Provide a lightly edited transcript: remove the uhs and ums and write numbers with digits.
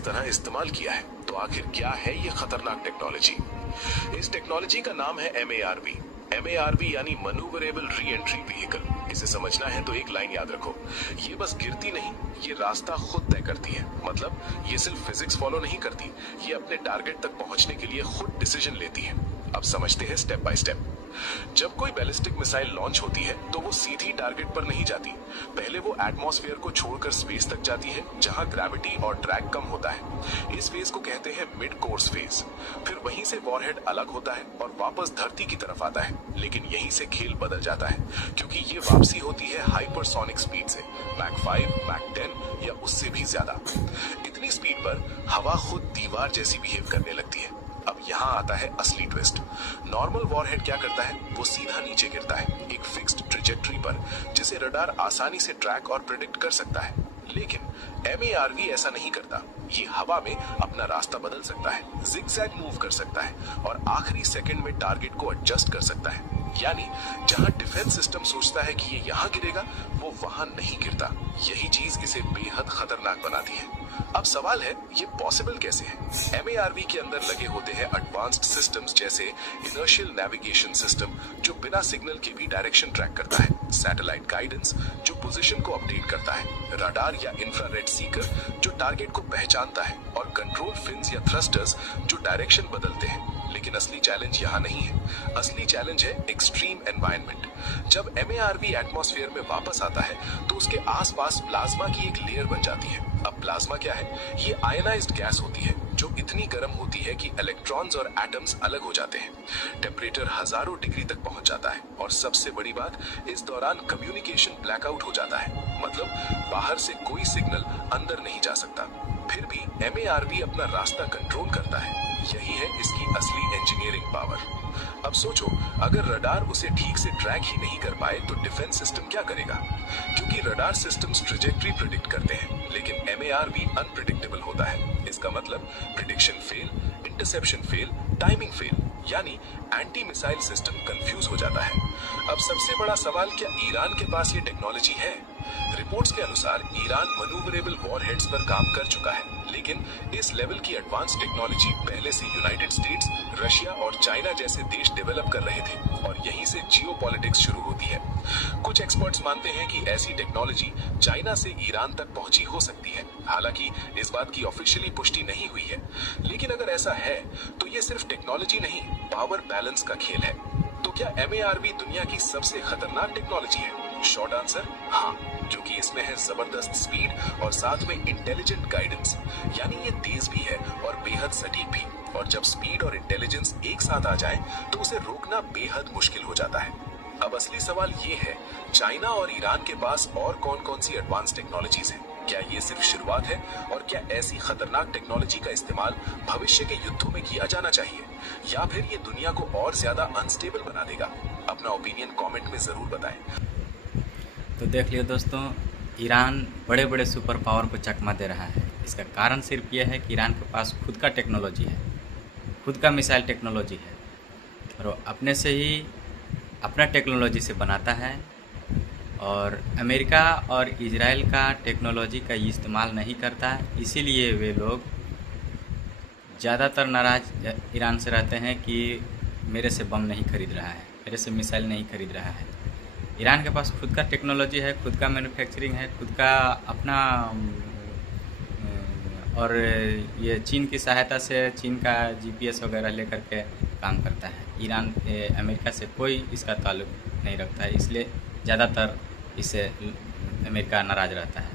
इस तरह इस्तेमाल किया है। तो आखिर क्या है ये खतरनाक टेक्नोलॉजी? इस टेक्नोलॉजी का नाम है MARV। MARV यानी मैन्यूवरेबल री एंट्री व्हीकल। इसे समझना है तो एक लाइन याद रखो, ये बस गिरती नहीं, ये रास्ता खुद तय करती है। मतलब ये सिर्फ फिजिक्स फॉलो नहीं करती, ये अपने टारगेट तक पहुंचने के लिए खुद डिसीजन लेती है। अब समझते हैं स्टेप बाय स्टेप। जब कोई बैलिस्टिक मिसाइल लॉन्च होती है तो वो सीधी टारगेट पर नहीं जाती। पहले वो एटमॉस्फेयर को छोड़कर स्पेस तक जाती है, जहां ग्रेविटी और ड्रैग कम होता है। इस फेज को कहते हैं मिड कोर्स फेज। फिर वहीं से वॉरहेड अलग होता है और वापस धरती की तरफ आता है। लेकिन यहीं से खेल बदल जाता है, क्योंकि ये वापसी होती है हाइपरसोनिक स्पीड से, मैक 5, मैक 10 या उससे भी ज्यादा। इतनी स्पीड पर हवा खुद दीवार जैसी बिहेव करने लगती है। अब यहाँ आता है असली ट्विस्ट। नॉर्मल वॉरहेड क्या करता है, वो सीधा नीचे गिरता है, एक फिक्स्ड ट्रेजेक्टरी पर, जिसे रडार आसानी से ट्रैक और प्रेडिक्ट कर सकता है। लेकिन MARV ऐसा नहीं करता। ये हवा में अपना रास्ता बदल सकता है, जिगजैग मूव कर सकता है और आखिरी सेकंड में टारगेट को एडजस्ट कर सकता है। यानी जहां डिफेंस सिस्टम सोचता है कि ये यहाँ गिरेगा, वो वहां नहीं गिरता। यही चीज इसे बेहद खतरनाक बनाती है। अब सवाल है, ये पॉसिबल कैसे है? MARV के अंदर लगे होते हैं एडवांस्ड सिस्टम्स जैसे इनर्शियल नेविगेशन सिस्टम, जो बिना सिग्नल के भी डायरेक्शन ट्रैक करता है, सैटेलाइट गाइडेंस जो पोजीशन को अपडेट करता है, रडार या इंफ्रारेड सीकर जो टारगेट को पहचानता है, और कंट्रोल फिन्स या थ्रस्टर्स जो डायरेक्शन बदलते हैं। लेकिन असली चैलेंज यहाँ नहीं है। असली चैलेंज है एक्सट्रीम एनवायरनमेंट। जब MARV एटमॉस्फेयर में वापस आता है तो उसके आसपास प्लाज्मा की एक लेयर बन जाती है। अब प्लाज्मा क्या है? ये आयनाइज्ड गैस होती है जो इतनी गर्म होती है कि इलेक्ट्रॉन्स और एटम्स अलग हो जाते हैं। टेम्परेचर हजारों डिग्री तक पहुंच जाता है और सबसे बड़ी बात, इस दौरान कम्युनिकेशन ब्लैकआउट हो जाता है। मतलब बाहर से कोई सिग्नल अंदर नहीं जा सकता। फिर भी MARV अपना रास्ता कंट्रोल करता है। यही है इसकी असली इंजीनियरिंग पावर। अब सोचो, अगर रडार उसे ठीक से ट्रैक ही नहीं कर पाए तो डिफेंस सिस्टम क्या करेगा? क्योंकि रडार सिस्टम्स ट्रेजेक्टरी प्रेडिक्ट करते हैं, लेकिन MARV अनप्रेडिक्टेबल होता है। इसका मतलब prediction fail, interception fail, timing fail, यानी एंटी मिसाइल सिस्टम कंफ्यूज हो जाता है। अब सबसे बड़ा सवाल, क्या ईरान के पास ये टेक्नोलॉजी है? रिपोर्ट्स के अनुसार ईरान मैन्यूवरेबल वॉरहेड्स पर काम कर चुका है, लेकिन इस लेवल की एडवांस टेक्नोलॉजी पहले से यूनाइटेड स्टेट्स, रशिया और चाइना जैसे देश डेवलप कर रहे थे, और यहीं से जियोपॉलिटिक्स शुरू होती है। कुछ एक्सपर्ट्स मानते हैं कि ऐसी टेक्नोलॉजी चाइना से ईरान तक पहुंची हो सकती है। हालांकि इस बात की ऑफिशियली पुष्टि नहीं हुई है, लेकिन अगर ऐसा है तो ये सिर्फ टेक्नोलॉजी नहीं, पावर बैलेंस का खेल है। तो क्या MARV दुनिया की सबसे खतरनाक टेक्नोलॉजी है? शॉर्ट आंसर, हाँ, क्योंकि इसमें है जबरदस्त स्पीड और साथ में इंटेलिजेंट गाइडेंस। यानी ये तेज भी है और बेहद सटीक भी। और जब स्पीड और इंटेलिजेंस एक साथ आ जाए तो उसे रोकना बेहद मुश्किल हो जाता है। अब असली सवाल ये है, चाइना और ईरान के पास और कौन कौन सी एडवांस टेक्नोलॉजीज हैं? क्या ये सिर्फ शुरुआत है, और क्या ऐसी खतरनाक टेक्नोलॉजी का इस्तेमाल भविष्य के युद्धों में किया जाना चाहिए, या फिर ये दुनिया को और ज्यादा अनस्टेबल बना देगा? अपना ओपिनियन कमेंट में जरूर बताएं। तो देख लियो दोस्तों, ईरान बड़े बड़े सुपर पावर को चकमा दे रहा है। इसका कारण सिर्फ यह है कि ईरान के पास खुद का टेक्नोलॉजी है, खुद का मिसाइल टेक्नोलॉजी है, और वो अपने से ही अपना टेक्नोलॉजी से बनाता है। और अमेरिका और इजराइल का टेक्नोलॉजी का इस्तेमाल नहीं करता है। इसीलिए वे लोग ज़्यादातर नाराज़ ईरान से रहते हैं कि मेरे से बम नहीं खरीद रहा है, मेरे से मिसाइल नहीं खरीद रहा है। ईरान के पास खुद का टेक्नोलॉजी है, खुद का मैन्युफैक्चरिंग है, खुद का अपना, और ये चीन की सहायता से चीन का GPS वगैरह लेकर के काम करता है। ईरान अमेरिका से कोई इसका ताल्लुक़ नहीं रखता है, इसलिए ज़्यादातर इससे अमेरिका नाराज़ रहता है।